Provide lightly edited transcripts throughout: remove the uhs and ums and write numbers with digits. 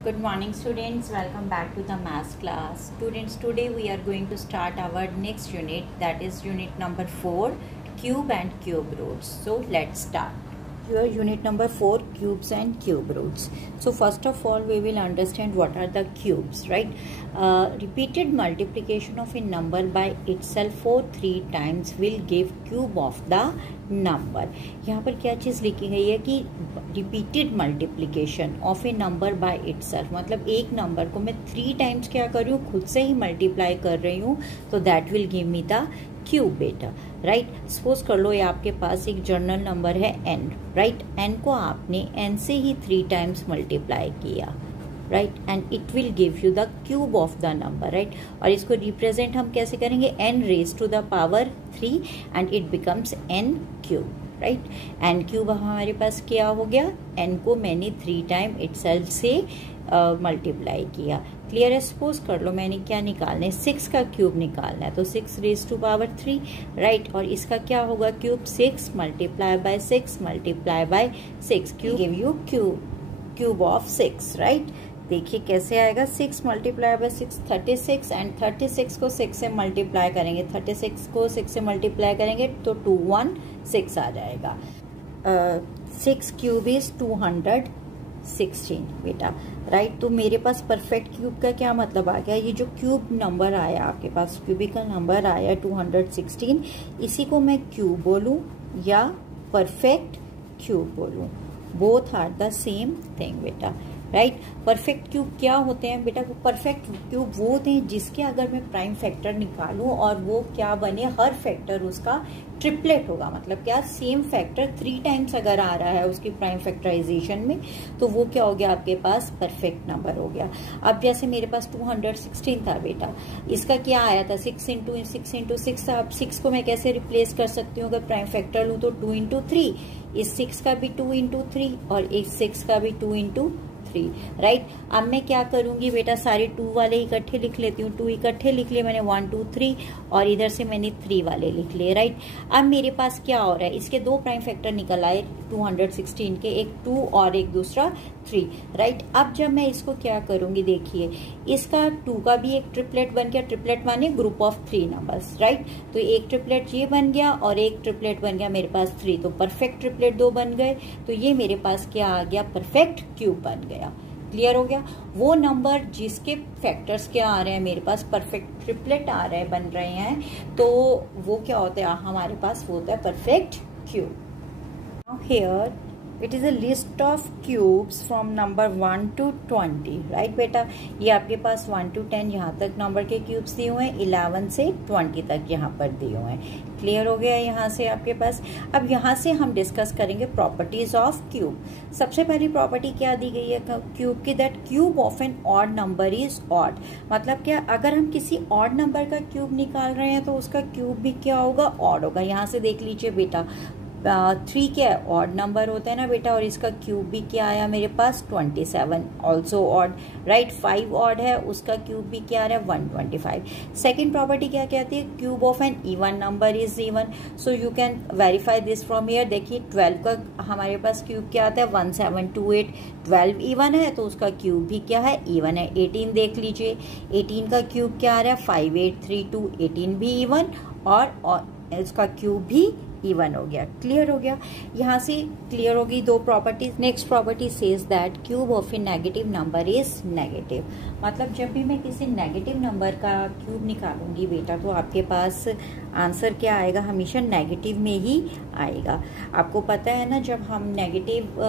Good morning students, welcome back to the maths class. Students, today we are going to start our next unit, that is unit number 4, cube and cube roots. So let's start. Your unit number 4, cubes and cube roots. So first of all we will understand what are the cubes, right? Repeated multiplication of a number by itself for 3 times will give cube of the number. यहाँ पर क्या चीज़ लिखी गई है कि repeated multiplication of A number by itself, मतलब एक number को मैं 3 टाइम्स क्या कर रही हूँ, खुद से ही मल्टीप्लाई कर रही हूँ, तो that will give me the cube बेटा, राइट. सपोज कर लो ये आपके पास एक जर्नल नंबर है n, राइट. n को आपने n से ही 3 टाइम्स मल्टीप्लाई किया, right, and it will give you the cube of the number, right. और इसको रिप्रेजेंट हम कैसे करेंगे, n raise to the power 3 and it becomes n cube, right. n cube हमारे पास क्या हो गया, n को मैंने 3 टाइम इटसेल्फ से मल्टीप्लाई किया. क्लियर है. सपोज कर लो मैंने क्या निकालना है, 6 का क्यूब निकालना है, तो 6 रेज टू पावर 3, राइट. और इसका क्या होगा cube, 6 multiply by 6 multiply by 6 cube give u cube of 6, right. देखिए कैसे आएगा, 6 मल्टीप्लाई बाय 6 36, एंड 36 को 6 से मल्टीप्लाई करेंगे, 36 को 6 से मल्टीप्लाई करेंगे तो 216 आ जाएगा. 6 क्यूब इज 216 बेटा, राइट. तो मेरे पास परफेक्ट क्यूब का क्या मतलब आ गया, ये जो क्यूब नंबर आया आपके पास, क्यूबिकल नंबर आया 216, इसी को मैं क्यूब बोलूं या परफेक्ट क्यूब बोलूं, both are the same thing बेटा, राइट. परफेक्ट क्यूब क्या होते हैं बेटा, वो परफेक्ट क्यूब वो होते हैं जिसके अगर मैं प्राइम फैक्टर निकालूं और वो क्या बने, हर फैक्टर उसका ट्रिपलेट होगा, मतलब क्या, सेम फैक्टर 3 टाइम्स अगर आ रहा है उसकी प्राइम फैक्टराइजेशन में, तो वो क्या हो गया आपके पास, परफेक्ट नंबर हो गया. अब जैसे मेरे पास 216 था बेटा, इसका क्या आया था, 6 इंटू 6 था. अब 6 को मैं कैसे रिप्लेस कर सकती हूँ, अगर प्राइम फैक्टर लूँ तो 2 इंटू 3, इस 6 का भी 2 इंटू 3 और इस 6 का भी 2 इंटू 3, राइट. अब मैं क्या करूंगी बेटा, सारे 2 वाले इकट्ठे लिख लेती हूँ, 2 इकट्ठे लिख लिए मैंने, 1 2 3, और इधर से मैंने 3 वाले लिख लिए, राइट. अब मेरे पास क्या हो रहा है, इसके 2 प्राइम फैक्टर निकल आए 216 के, एक 2 और एक दूसरा 3, राइट. अब जब मैं इसको क्या करूंगी, देखिए इसका 2 का भी एक ट्रिपलेट बन गया, ट्रिपलेट माने ग्रुप ऑफ 3 नंबर्स, राइट. तो एक ट्रिपलेट ये बन गया और एक ट्रिपलेट बन गया मेरे पास 3, तो परफेक्ट ट्रिपलेट 2 बन गए, तो ये मेरे पास क्या आ गया, परफेक्ट क्यूब बन गया. क्लियर हो गया. वो नंबर जिसके फैक्टर्स क्या आ रहे हैं मेरे पास, परफेक्ट ट्रिपलेट आ रहे हैं, बन रहे हैं, तो वो क्या होता है हमारे पास, वो होता है perfect cube. Now here it is a list of cubes from number 1 to 20, right बेटा. ये आपके पास 1 to 10 यहाँ तक नंबर के क्यूब्स दिए हुए हैं, 11 से 20 तक यहाँ पर दिए हुए हैं. क्लियर हो गया यहाँ से आपके पास. अब यहाँ से हम डिस्कस करेंगे प्रॉपर्टीज ऑफ क्यूब. सबसे पहली प्रॉपर्टी क्या दी गई है क्यूब की, that cube of an odd number is odd. मतलब क्या, अगर हम किसी ऑड नंबर का क्यूब निकाल रहे हैं तो उसका क्यूब भी क्या होगा, ऑड होगा. यहाँ से देख लीजिए बेटा, 3 क्या है, ऑड नंबर होता है ना बेटा, और इसका क्यूब भी क्या आया मेरे पास, 27, ऑल्सो ऑड, राइट. 5 ऑड है, उसका क्यूब भी क्या आ रहा है, 125. सेकेंड प्रॉपर्टी क्या कहती है, cube of an even number is even. So you can verify this from here. देखिए 12 का हमारे पास क्यूब क्या आता है, 1728. 12 इवन है तो उसका क्यूब भी क्या है, इवन है. 18 देख लीजिए, 18 का क्यूब क्या आ रहा है, 5832. 18 भी इवन और इसका क्यूब भी इवन हो गया. क्लियर हो गया. यहाँ से क्लियर होगी 2 properties. Next property says that cube of A negative number is negative. मतलब जब भी मैं किसी नेगेटिव नंबर का क्यूब निकालूंगी बेटा, तो आपके पास आंसर क्या आएगा, हमेशा नेगेटिव में ही आएगा. आपको पता है ना, जब हम negative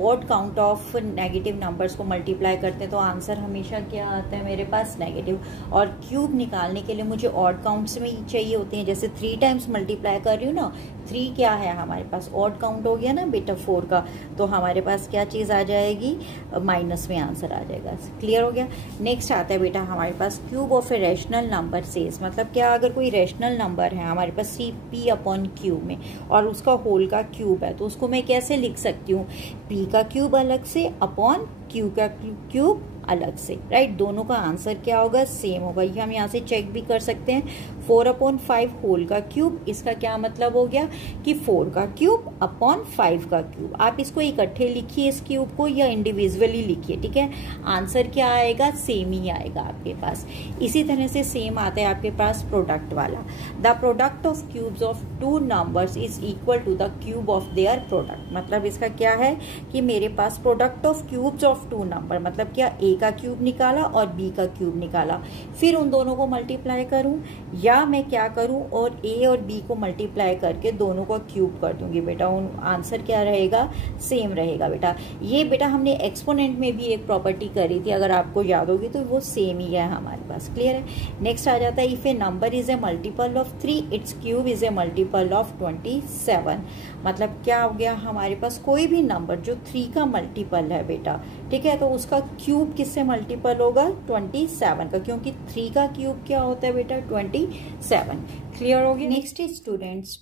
odd count of negative numbers को मल्टीप्लाई करते हैं तो आंसर हमेशा क्या आता है मेरे पास, नेगेटिव. और क्यूब निकालने के लिए मुझे ऑड काउंट्स में ही चाहिए होते हैं. जैसे 3 टाइम्स मल्टीप्लाई कर रही हूँ ना, 3 क्या है हमारे पास, ऑड काउंट हो गया ना बेटा 4 का, तो हमारे पास क्या चीज़ आ जाएगी, माइनस में आंसर आ जाएगा. क्लियर हो गया. नेक्स्ट आता है बेटा हमारे पास cube of a rational number says. मतलब क्या, अगर कोई रैशनल नंबर है हमारे पास p अपॉन क्यू में और उसका होल का क्यूब है, तो उसको मैं कैसे लिख सकती हूँ, p का क्यूब अलग से अपॉन q का क्यूब अलग से, राइट। दोनों का आंसर क्या होगा, सेम होगा। ये हम यहाँ से चेक भी कर सकते हैं। 4/5 होल का क्यूब, इसका क्या मतलब हो गया कि 4 का क्यूब अपॉन 5 का क्यूब। आप इसको इकट्ठे लिखिए इस क्यूब को या इंडिविजुअली लिखिए, ठीक है। आंसर क्या आएगा, सेम ही आएगा आपके पास। इसी तरह से सेम आता है आपके पास प्रोडक्ट वाला। The product of cubes of two numbers is equal to the cube of their product. मतलब इसका क्या है कि मेरे पास product of cubes of two number, मतलब क्या ए का क्यूब निकाला और बी का क्यूब निकाला, फिर उन दोनों को मल्टीप्लाई करूं, या मैं क्या करूं और ए और बी को मल्टीप्लाई करके दोनों को क्यूब कर दूंगी बेटा। उन आंसर क्या रहेगा, सेम रहेगा बेटा। ये बेटा हमने एक्सपोनेंट में भी एक प्रॉपर्टी करी थी, अगर आपको याद होगी, तो वो सेम ही है हमारे पास। क्लियर है। नेक्स्ट आ जाता है, if A number is a multiple of 3 it's cube is a multiple of 27। मतलब क्या हो गया, हमारे पास कोई भी नंबर जो 3 का मल्टीपल है बेटा, ठीक है, तो उसका क्यूब किससे मल्टीपल होगा, 27 का, क्योंकि 3 का क्यूब क्या होता है बेटा, 27। क्लियर हो गया। Next is students,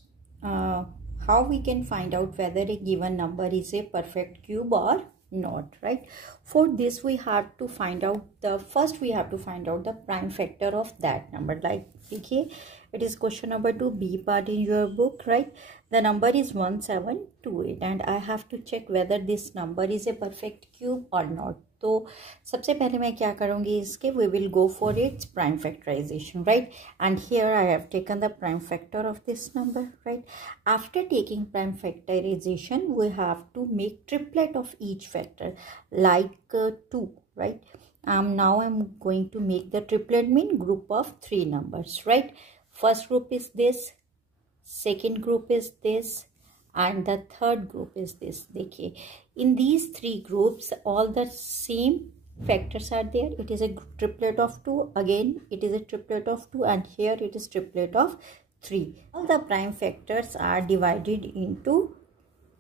how we can find out whether a given number is a perfect cube or not, right? For this we have to find out we have to find out the prime factor of that number. Like देखिए, it is question number 2 B part in your book, right? The number is 1728 and I have to check whether this number is a perfect cube or not. तो सबसे पहले मैं क्या करूँगी इसके, we will go for its prime factorisation, right. And here I have taken the prime factor of this number, right. After taking prime factorisation we have to make triplet of each factor like 2, right? Now I'm going to make the triplet, mean group of 3 numbers, right? First group is this, second group is this, and the third group is this. देखिए, in these 3 groups all the same factors are there. It is a triplet of 2, again it is a triplet of 2, and here it is triplet of 3. All the prime factors are divided into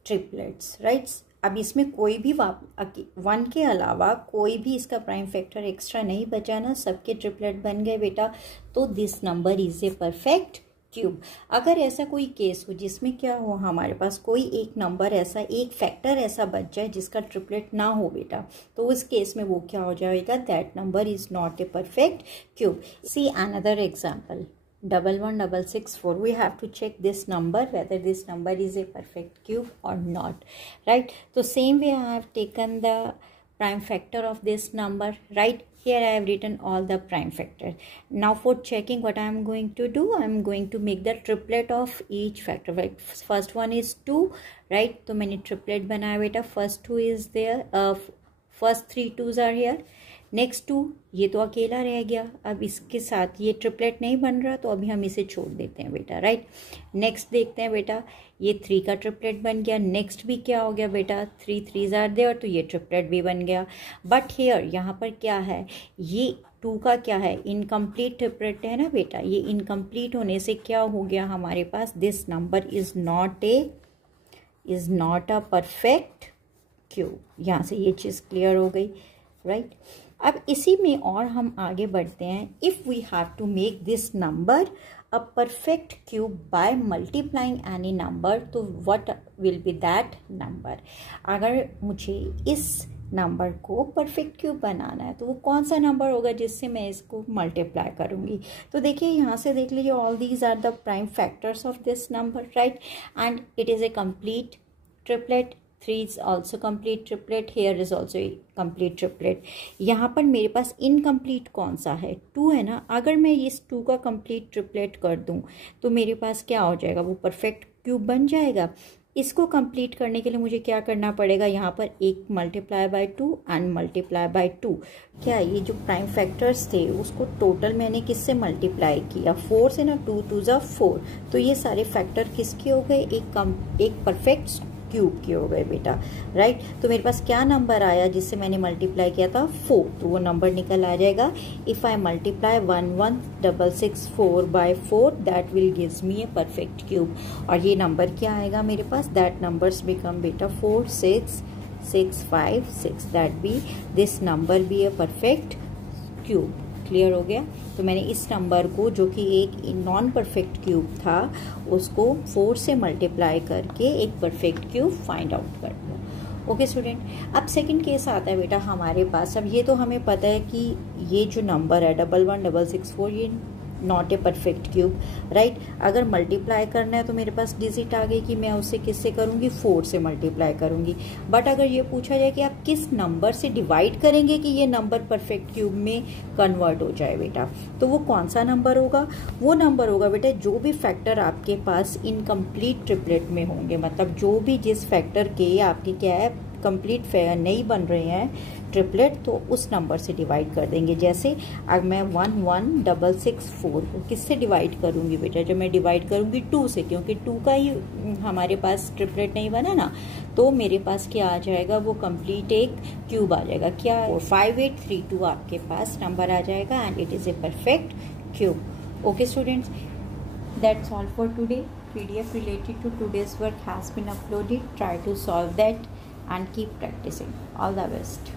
triplets, right? अब इसमें कोई भी 1 के अलावा कोई भी इसका prime factor extra नहीं बचा ना, सबके ट्रिपलेट बन गए बेटा। तो this number is a perfect cube. अगर ऐसा कोई केस हो जिसमें क्या हो, हमारे पास कोई एक नंबर ऐसा, एक फैक्टर ऐसा बच जाए जिसका ट्रिपलेट ना हो बेटा, तो उस केस में वो क्या हो जाएगा, that number is not a perfect cube. See another example, 11664. We have to check this number whether this number is a perfect cube or not, right? So same way I have taken the prime factor of this number, right? Here I have written all the prime factor. Now for checking, what I am going to do, I am going to make the triplet of each factor, right? First one is 2, right? तो मैंने triplet बनाया बेटा, first 2 is there, first 3 2s are here, next 2 ये तो अकेला रह गया, अब इसके साथ ये ट्रिपलेट नहीं बन रहा, तो अभी हम इसे छोड़ देते हैं बेटा, राइट। नेक्स्ट देखते हैं बेटा, ये 3 का ट्रिपलेट बन गया, नेक्स्ट भी क्या हो गया बेटा, 3 3s आर देयर, तो ये ट्रिपलेट भी बन गया। बट हियर यहाँ पर क्या है, ये 2 का क्या है, इनकम्प्लीट ट्रिपलेट है ना बेटा। ये इनकम्प्लीट होने से क्या हो गया हमारे पास, this number is not a perfect cube. यहाँ से ये चीज़ क्लियर हो गई, राइट। अब इसी में और हम आगे बढ़ते हैं। If we have to make this number a perfect cube by multiplying any number, तो what will be that number. अगर मुझे इस नंबर को परफेक्ट क्यूब बनाना है तो वो कौन सा नंबर होगा जिससे मैं इसको मल्टीप्लाई करूँगी। तो देखिए यहाँ से देख लीजिए, all these are the prime factors of this number, right, and it is a complete triplet. 3 is also complete triplet, here is also a complete triplet। यहाँ पर मेरे पास इनकम्प्लीट कौन सा है, 2 है ना। अगर मैं इस 2 का कंप्लीट ट्रिपलेट कर दूँ तो मेरे पास क्या हो जाएगा, वो परफेक्ट क्यूब बन जाएगा। इसको कंप्लीट करने के लिए मुझे क्या करना पड़ेगा, यहाँ पर 1 multiply by 2 and multiply by 2। क्या ये जो प्राइम फैक्टर्स थे उसको टोटल मैंने किससे मल्टीप्लाई किया, 4 से ना, 2 2s are 4, तो ये सारे फैक्टर किसके हो गए, एक परफेक्ट क्यूब के हो गए बेटा, राइट। तो मेरे पास क्या नंबर आया जिससे मैंने मल्टीप्लाई किया था, 4, तो वो नंबर निकल आ जाएगा। If I multiply 11664 by 4 that will gives me a perfect cube. और ये नंबर क्या आएगा मेरे पास, दैट नंबर्स बिकम बेटा 4 6 6 5 6, that be this number be a perfect cube. Clear हो गया। तो मैंने इस नंबर को, जो कि एक नॉन परफेक्ट क्यूब था, उसको 4 से मल्टीप्लाई करके एक परफेक्ट क्यूब फाइंड आउट कर दिया। ओके स्टूडेंट, अब सेकंड केस आता है बेटा हमारे पास। अब ये तो हमें पता है कि ये जो नंबर है 111664 ये not a perfect cube, right. अगर मल्टीप्लाई करना है तो मेरे पास डिजिट आ गई कि मैं उससे किससे करूँगी, 4 से मल्टीप्लाई करूँगी। बट अगर ये पूछा जाए कि आप किस नंबर से डिवाइड करेंगे कि ये नंबर परफेक्ट क्यूब में कन्वर्ट हो जाए बेटा, तो वो कौन सा नंबर होगा? वो नंबर होगा बेटा जो भी फैक्टर आपके पास इनकम्प्लीट ट्रिपलेट में होंगे, मतलब जो भी जिस फैक्टर के आपके क्या है कंप्लीट नहीं बन रहे हैं ट्रिपलेट, तो उस नंबर से डिवाइड कर देंगे। जैसे अब मैं 11664 को किससे डिवाइड करूंगी बेटा? जब मैं डिवाइड करूंगी 2 से, क्योंकि 2 का ही हमारे पास ट्रिपलेट नहीं बना ना, तो मेरे पास क्या आ जाएगा, वो कंप्लीट एक क्यूब आ जाएगा। क्या 5832 आपके पास नंबर आ जाएगा and it is A perfect cube. Okay students, that's all for today. PDF related to today's work has been uploaded. Try to solve that and keep practicing. All the best.